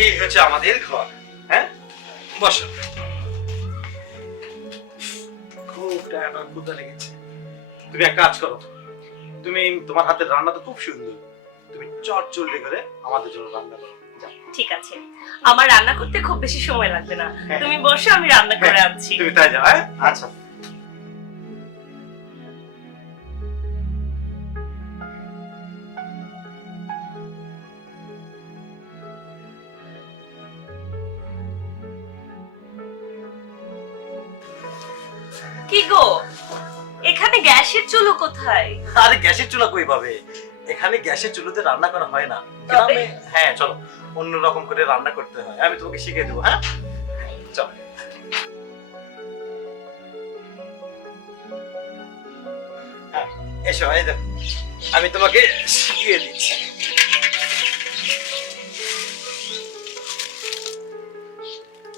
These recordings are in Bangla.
এই হচ্ছে আমাদের ঘর। হ্যাঁ, বসো। খুব টায়ার্ড আর ক্ষুধা লেগেছে। তুমি এক কাজ করো, তুমি তোমার হাতের রান্না তো খুব সুন্দর, তুমি চটজলদি করে আমাদের জন্য রান্না করো। যাও। ঠিক আছে, আমার রান্না করতে খুব বেশি সময় লাগবে না। হ্যাঁ। তুমি বসো, আমি রান্না করে আনছি। তুমি তাই যাও। হ্যাঁ, আচ্ছা। কি গো, এখানে গ্যাসের চুলো কোথায়? আরে গ্যাসের চুলা কই পাবে? এখানে গ্যাসের চুলোতে রান্না করা হয় না। তবে? গ্রামে হ্যাঁ, চলো অন্য রকম করে রান্না করতে হয়, আমি তোমাকে শিখিয়ে দেবো। হ্যাঁ, চলো। হ্যাঁ, এসো, এই দেখো আমি তোমাকে শিখিয়ে দিচ্ছি।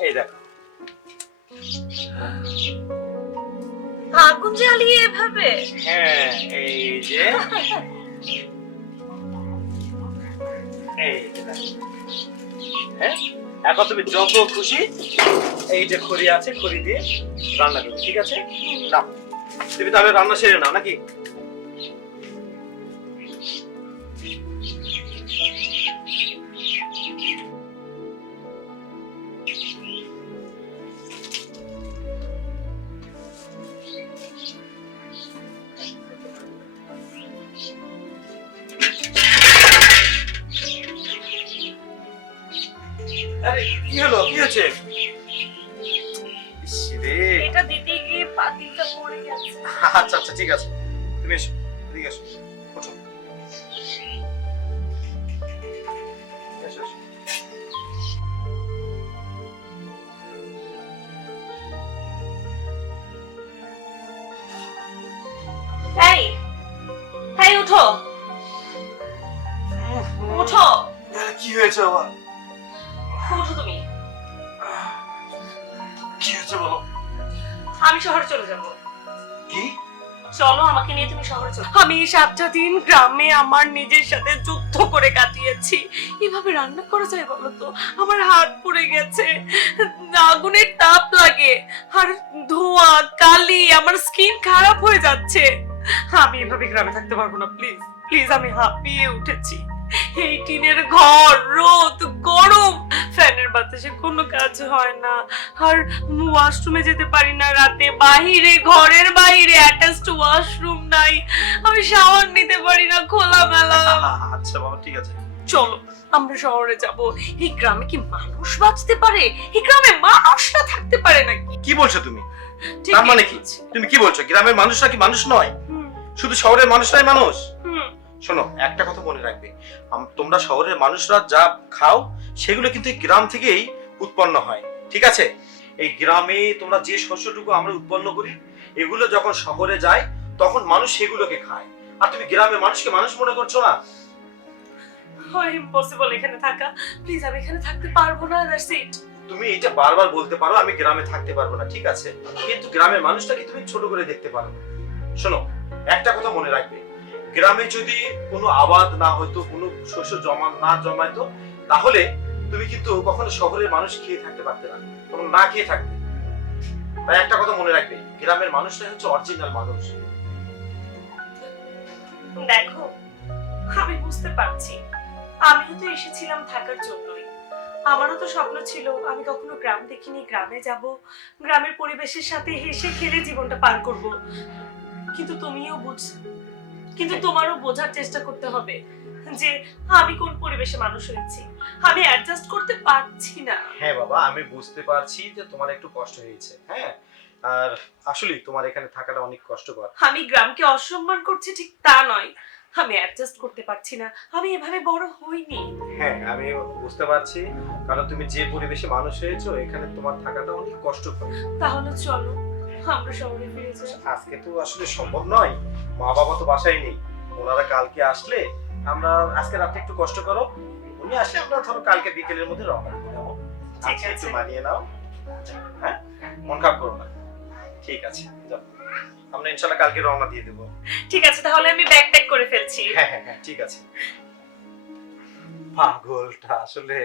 এই দেখো, আগুন জ্বালিয়ে এভাবে? হ্যাঁ এই যে, এই যে দেখো। হ্যাঁ, এখন তুমি যত খুশি এই যে খড়ি আছে, খড়ি দিয়ে রান্না করবে, ঠিক আছে? নাও, তুমি তাহলে রান্না সেরে নাও নাকি? আরে কি হলো, কি হচ্ছে? ইস রে। এটা দিতে গিয়ে পাতিলটা পড়ে গেছে। আচ্ছা আচ্ছা, ঠিক আছে, তুমি এসো, এদিকে এসো, ওঠো। এসো, এসো। এই, এই উঠো, উঠো, কি হয়েছে আবার? উঠো তুমি। কি হয়েছে বলো? আমি শহরে চলে যাব। কি? চলো, আমাকে নিয়ে তুমি শহরে চলো। আমি এই 7টা দিন গ্রামে আমার নিজের সাথে যুদ্ধ করে কাটিয়েছি। এভাবে রান্না করা যায় বলো তো? আমার হাত পুড়ে গেছে, আগুনের তাপ লাগে, আর ধোঁয়া কালি, আমার স্কিন খারাপ হয়ে যাচ্ছে। আমি এভাবে গ্রামে থাকতে পারবো না, প্লিজ প্লিজ। আমি হাঁপিয়ে উঠেছি। এই টিনের ঘর, রোদ, গরম, ফ্যানের বাতাসে কোনো কাজ হয় না, আর ওয়াশরুমে যেতে পারি না রাতে, বাহিরে, ঘরের বাইরে অ্যাটাচড ওয়াশরুম নাই, আমি শাওয়ার নিতে পারি না খোলামেলা। আচ্ছা বাবা, ঠিক আছে। চলো আমরা শহরে যাব। এই গ্রামে কি মানুষ বাঁচতে পারে? এই গ্রামে মানুষরা থাকতে পারে নাকি? কি বলছো তুমি? ঠিকই তার মানে কি? বলছি। তুমি কি বলছো, গ্রামের মানুষরা কি মানুষ নয়? হুম, শুধু শহরের মানুষরাই মানুষ? হুম। শোনো, একটা কথা মনে রাখবে, তোমরা শহরের মানুষরা যা খাও সেগুলো কিন্তু এই গ্রাম থেকেই উৎপন্ন হয়, ঠিক আছে? এই গ্রামে তোমরা যে শস্যটুকু আমরা উৎপন্ন করি, এগুলো যখন শহরে যায় তখন মানুষ সেগুলোকে খায়। আর তুমি গ্রামের মানুষকে মানুষ মনে করছো না? ইম্পসিবল এখানে থাকা। প্লিজ, আমি এখানে থাকতে পারবো না, দ্যাটস ইট। তুমি এটা বারবার বলতে পারো আমি গ্রামে থাকতে পারবো না, ঠিক আছে, কিন্তু গ্রামের মানুষটাকে তুমি ছোট করে দেখতে পারো। শোনো, একটা কথা মনে রাখবে, গ্রামে যদি কোনো আবাদ না হতো, কোনো শস্য না জমাইতো, তাহলে তুমি কিন্তু কখনো শহরের মানুষ খেয়ে থাকতে পারতে না, তখন না খেয়ে থাকতে। তাই একটা কথা মনে রাখবে, গ্রামের মানুষটাই হচ্ছে অরিজিনাল মানুষ। দেখো, আমি বুঝতে পারছি, আমিও তো এসেছিলাম থাকার জন্যই। আমারও তো স্বপ্ন ছিল আমি কখনো গ্রাম দেখিনি, গ্রামে যাব, গ্রামের পরিবেশের সাথে হেসে খেলে জীবনটা পার করব। কিন্তু কিন্তু তোমারও বোঝার চেষ্টা করতে হবে যে আমি কোন পরিবেশে মানুষ হয়েছি। আমি অ্যাডজাস্ট করতে পারছি না। হ্যাঁ বাবা, আমি বুঝতে পারছি যে তোমার একটু কষ্ট হয়েছে। হ্যাঁ, আর আসলে তোমার এখানে থাকাটা অনেক কষ্টকর। আমি গ্রামকে অসম্মান করছি ঠিক তা নয়, আমি অ্যাডজাস্ট করতে পারছি না। আমি এভাবে বড় হইনি। হ্যাঁ, আমি বুঝতে পারছি, কারণ তুমি যে পরিবেশে মানুষ হয়েছো এখানে তোমার থাকাটা অনেক কষ্টকর। তাহলে চলো আমরা শহরে ফিরে যাই। আজকে তো আসলে সম্ভব নয়, মা বাবা তো বাসায় নেই, ওনারা কালকে আসলে আমরা, আজকে রাতে একটু কষ্ট করো, উনি আসলে আমরা ধরো কালকে বিকেলের মধ্যে রওনা দেবো। কেমন? ঠিক আজকে একটু আছে। মানিয়ে নাও, হ্যাঁ, মন খারাপ করো না। ঠিক আছে, যাও, আমরা ইনশাআল্লাহ কালকে রওনা দিয়ে দেবো। ঠিক আছে, তাহলে আমি ব্যাগ প্যাক করে ফেলছি। হ্যাঁ হ্যাঁ হ্যাঁ, ঠিক আছে। পাগলটা আসলে